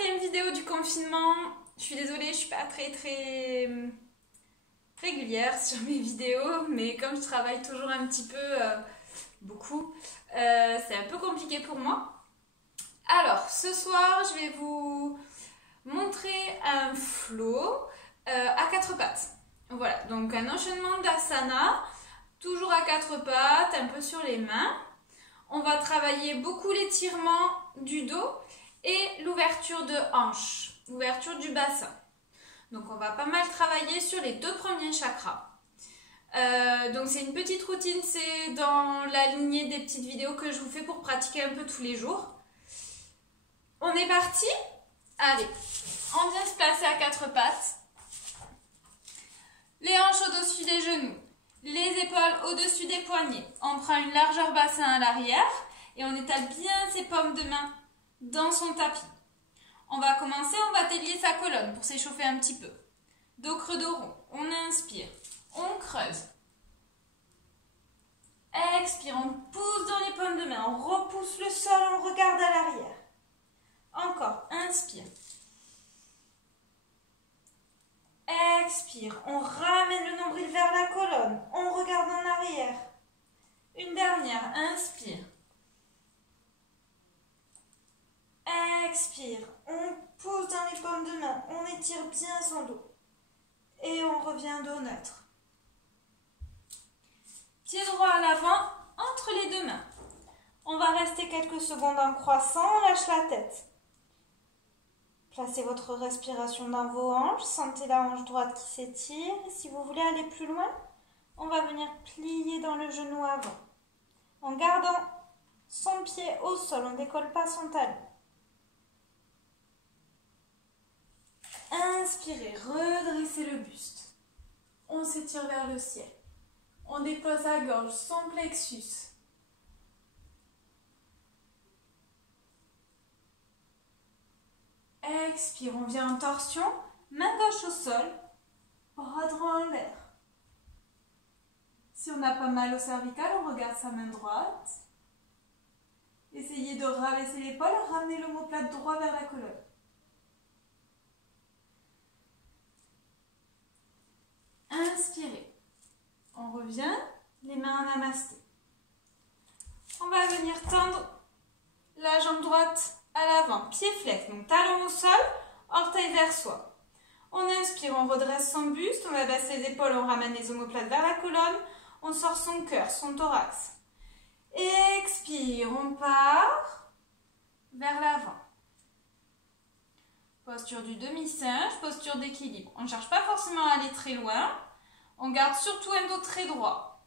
quatrième vidéo du confinement. Je suis désolée, je suis pas très régulière sur mes vidéos, mais comme je travaille toujours un petit peu, beaucoup, c'est un peu compliqué pour moi. Alors, ce soir, je vais vous montrer un flow à quatre pattes. Voilà, donc un enchaînement d'asana, toujours à quatre pattes, un peu sur les mains. On va travailler beaucoup l'étirement du dos et l'ouverture de hanche, l'ouverture du bassin. Donc on va pas mal travailler sur les deux premiers chakras. Donc c'est une petite routine, c'est dans la lignée des petites vidéos que je vous fais pour pratiquer un peu tous les jours. On est parti? Allez, on vient se placer à quatre pattes. Les hanches au-dessus des genoux, les épaules au-dessus des poignets. On prend une largeur bassin à l'arrière et on étale bien ses paumes de main dans son tapis. On va commencer, on va délier sa colonne pour s'échauffer un petit peu. Dos creux, dos rond. On inspire, on creuse. Expire, on pousse dans les paumes de main, on repousse le sol, on regarde à l'arrière. Encore, inspire. Expire, on ramène le nombril vers la colonne, on regarde en arrière. Une dernière, inspire. Expire, on pousse dans les paumes de main, on étire bien son dos. Et on revient dos neutre. Pied droit à l'avant, entre les deux mains. On va rester quelques secondes en croissant, on lâche la tête. Placez votre respiration dans vos hanches, sentez la hanche droite qui s'étire. Et si vous voulez aller plus loin, on va venir plier dans le genou avant. En gardant son pied au sol, on ne décolle pas son talon. Inspirez, redressez le buste. On s'étire vers le ciel. On dépose à gorge son plexus. Expire, on vient en torsion, main gauche au sol, bras droit en l'air. Si on a pas mal au cervical, on regarde sa main droite. Essayez de rabaisser l'épaule, ramenez l'omoplate droit vers la colonne. Inspirez. On revient, les mains en namasté. On va venir tendre la jambe droite à l'avant, pied flex, donc talon au sol, orteil vers soi. On inspire, on redresse son buste, on va baisser les épaules, on ramène les omoplates vers la colonne, on sort son cœur, son thorax. Expire, on part vers l'avant. Posture du demi-singe, posture d'équilibre. On ne cherche pas forcément à aller très loin, on garde surtout un dos très droit.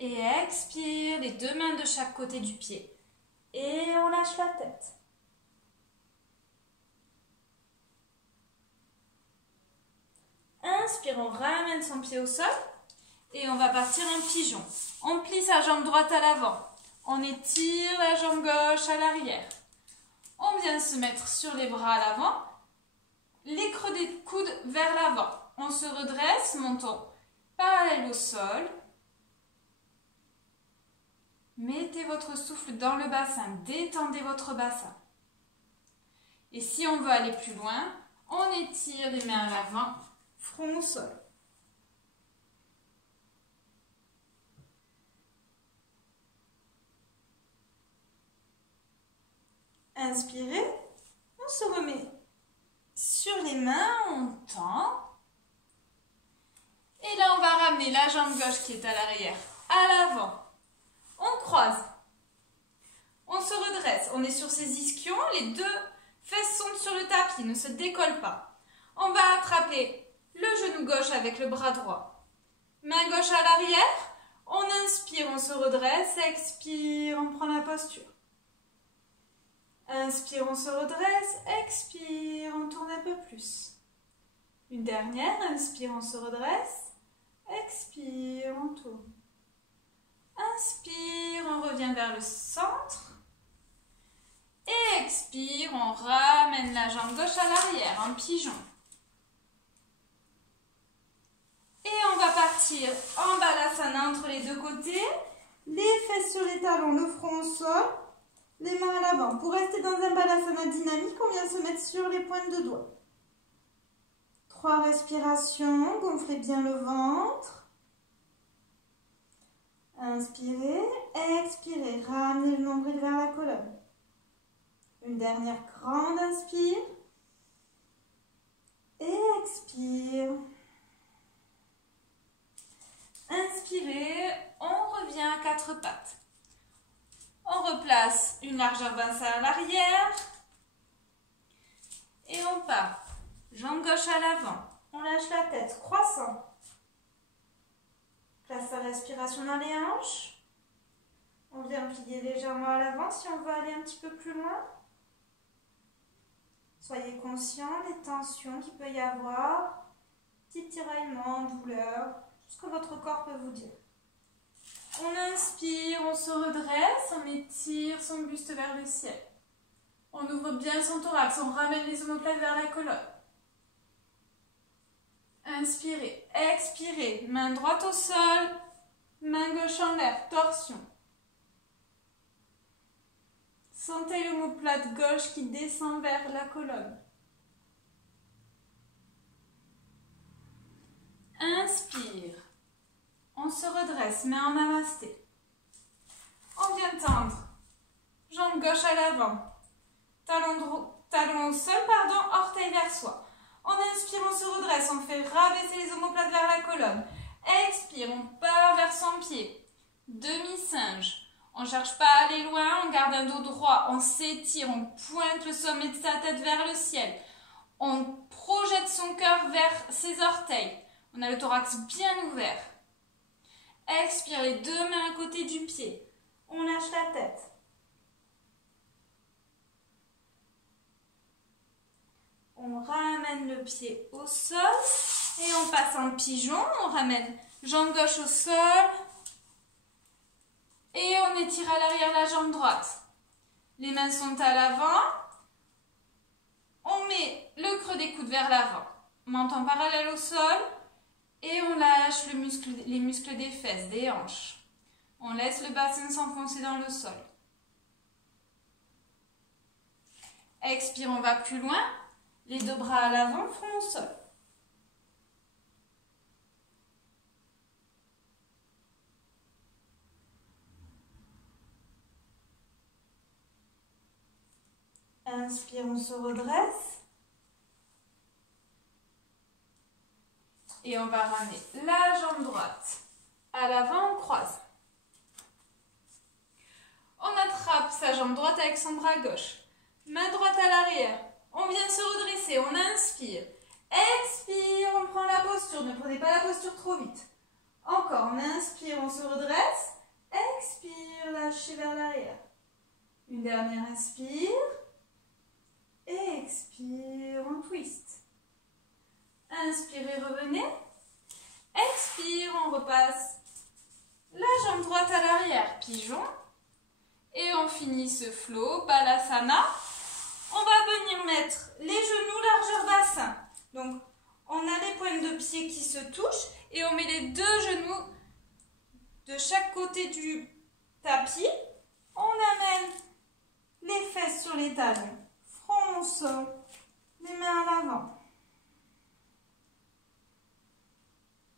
Et expire, les deux mains de chaque côté du pied. Et on lâche la tête. Inspire, on ramène son pied au sol et on va partir en pigeon. On plie sa jambe droite à l'avant. On étire la jambe gauche à l'arrière. On vient se mettre sur les bras à l'avant, les creux des coudes vers l'avant. On se redresse, menton parallèle au sol. Mettez votre souffle dans le bassin, détendez votre bassin. Et si on veut aller plus loin, on étire les mains à l'avant, front au sol. Inspirez, on se remet sur les mains, on tend. Et là, on va ramener la jambe gauche qui est à l'arrière à l'avant. On croise, on se redresse, on est sur ses ischions, les deux fesses sont sur le tapis, ne se décollent pas. On va attraper le genou gauche avec le bras droit. Main gauche à l'arrière, on inspire, on se redresse, expire, on prend la posture. Inspire, on se redresse, expire, on tourne un peu plus. Une dernière, inspire, on se redresse, expire, on tourne. Inspire, on revient vers le centre. Et expire, on ramène la jambe gauche à l'arrière en pigeon. Et on va partir en balasana entre les deux côtés. Les fesses sur les talons, le front au sol, les mains à l'avant. Pour rester dans un balasana, schéma dynamique, on vient se mettre sur les pointes de doigts. 3 respirations, gonflez bien le ventre. Inspirez, expirez, ramenez le nombril vers la colonne. Une dernière grande inspire. Expire. Inspirez, on revient à 4 pattes. On replace une largeur d'un sein à l'arrière. Et on part. Jambe gauche à l'avant. On lâche la tête, croissant. Place la respiration dans les hanches. On vient plier légèrement à l'avant si on veut aller un petit peu plus loin. Soyez conscient des tensions qu'il peut y avoir, petits tiraillements, douleurs, tout ce que votre corps peut vous dire. On inspire, on se redresse, on étire son buste vers le ciel. On ouvre bien son thorax, on ramène les omoplates vers la colonne. Inspirez, expirez, main droite au sol, main gauche en l'air, torsion. Sentez l'omoplate gauche qui descend vers la colonne. Inspire. On se redresse, main en namasté. On vient tendre. Jambe gauche à l'avant. Talon au sol, orteil vers soi. On inspire, on se redresse, on fait rabaisser les omoplates vers la colonne. Expire, on part vers son pied. Demi-singe. On ne cherche pas à aller loin, on garde un dos droit, on s'étire, on pointe le sommet de sa tête vers le ciel. On projette son cœur vers ses orteils. On a le thorax bien ouvert. Expire, les 2 mains à côté du pied. On lâche la tête. On ramène le pied au sol et on passe en pigeon. On ramène jambe gauche au sol. Et on étire à l'arrière la jambe droite. Les mains sont à l'avant. On met le creux des coudes vers l'avant. Menton parallèle au sol. Et on lâche les muscles des fesses, des hanches. On laisse le bassin s'enfoncer dans le sol. Expire, on va plus loin. Les 2 bras à l'avant, front au sol. Inspire, on se redresse. Et on va ramener la jambe droite à l'avant, on croise. On attrape sa jambe droite avec son bras gauche. Main droite à l'arrière. On vient se redresser, on inspire. Expire, on prend la posture. Ne prenez pas la posture trop vite. Encore, on inspire, on se redresse. Expire, lâchez vers l'arrière. Une dernière inspire. Expire, on twist. Inspirez, revenez. Expire, on repasse la jambe droite à l'arrière, pigeon. Et on finit ce flow, Balasana. On va venir mettre les genoux largeur bassin. Donc, on a les pointes de pied qui se touchent et on met les 2 genoux de chaque côté du tapis. On amène les fesses sur les talons. Front au sol, les mains à l'avant.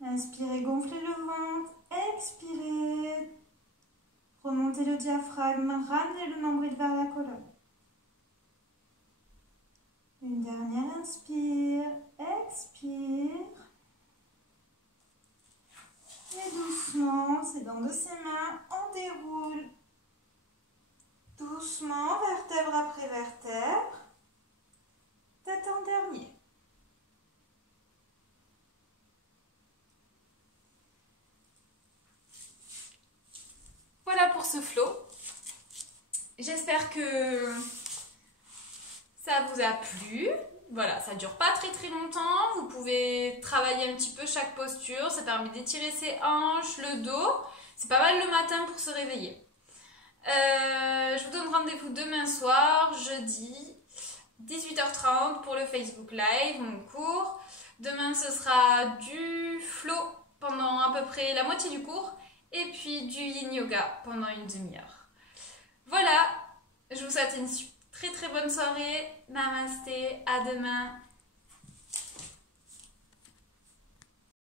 Inspirez, gonflez le ventre. Expirez. Remontez le diaphragme, ramenez le nombril vers la colonne. Une dernière inspire, expire. Et doucement, c'est dans de ses mains, on déroule. Doucement, vertèbre après vertèbre. Tête en dernier. Voilà pour ce flow. J'espère que ça vous a plu. Voilà, ça dure pas très longtemps. Vous pouvez travailler un petit peu chaque posture. Ça permet d'étirer ses hanches, le dos. C'est pas mal le matin pour se réveiller. Je vous donne rendez-vous demain soir, jeudi, 18h30 pour le Facebook Live, mon cours. Demain, ce sera du flow pendant à peu près la moitié du cours. Et puis du yin yoga pendant une demi-heure. Voilà, je vous souhaite une très très bonne soirée. Namasté, à demain.